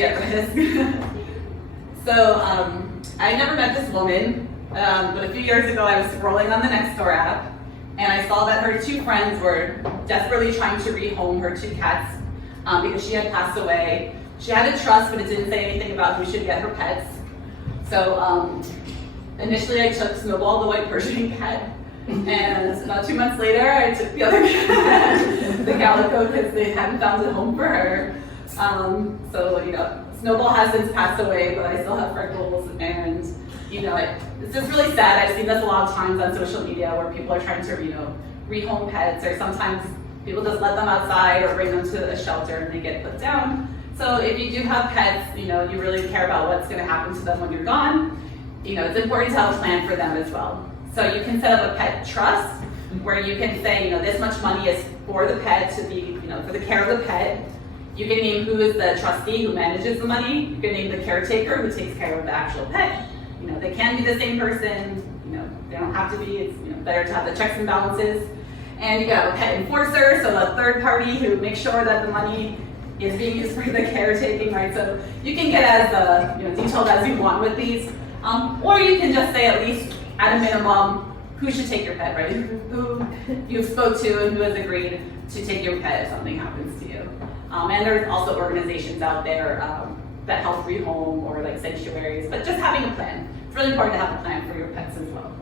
she at risk? So I never met this woman, but a few years ago I was scrolling on the Nextdoor app, and I saw that her two friends were desperately trying to rehome her two cats because she had passed away. She had a trust, but it didn't say anything about who should get her pets. So initially I took Snowball, the white Persian cat, and about 2 months later I took the other cat, the Calico, because they hadn't found a home for her. So, you know, Snowball has since passed away, but I still have Freckles, and, you know, it's just really sad. I've seen this a lot of times on social media where people are trying to, you know, rehome pets, or sometimes people just let them outside or bring them to a shelter and they get put down. So if you do have pets, you know, you really care about what's going to happen to them when you're gone, you know, it's important to have a plan for them as well. So you can set up a pet trust where you can say, you know, this much money is for the pet to be, you know, for the care of the pet. You can name who is the trustee who manages the money. You can name the caretaker who takes care of the actual pet. You know, they can be the same person. You know, they don't have to be. It's, you know, better to have the checks and balances. And you got a pet enforcer, so a third party who makes sure that the money is being used for the caretaking, right? So you can get as you know, detailed as you want with these, or you can just say at least at a minimum who should take your pet, right? Who you spoke to and who has agreed to take your pet if something happens to you. And there's also organizations out there that help rehome or like sanctuaries, but just having a plan. It's really important to have a plan for your pets as well.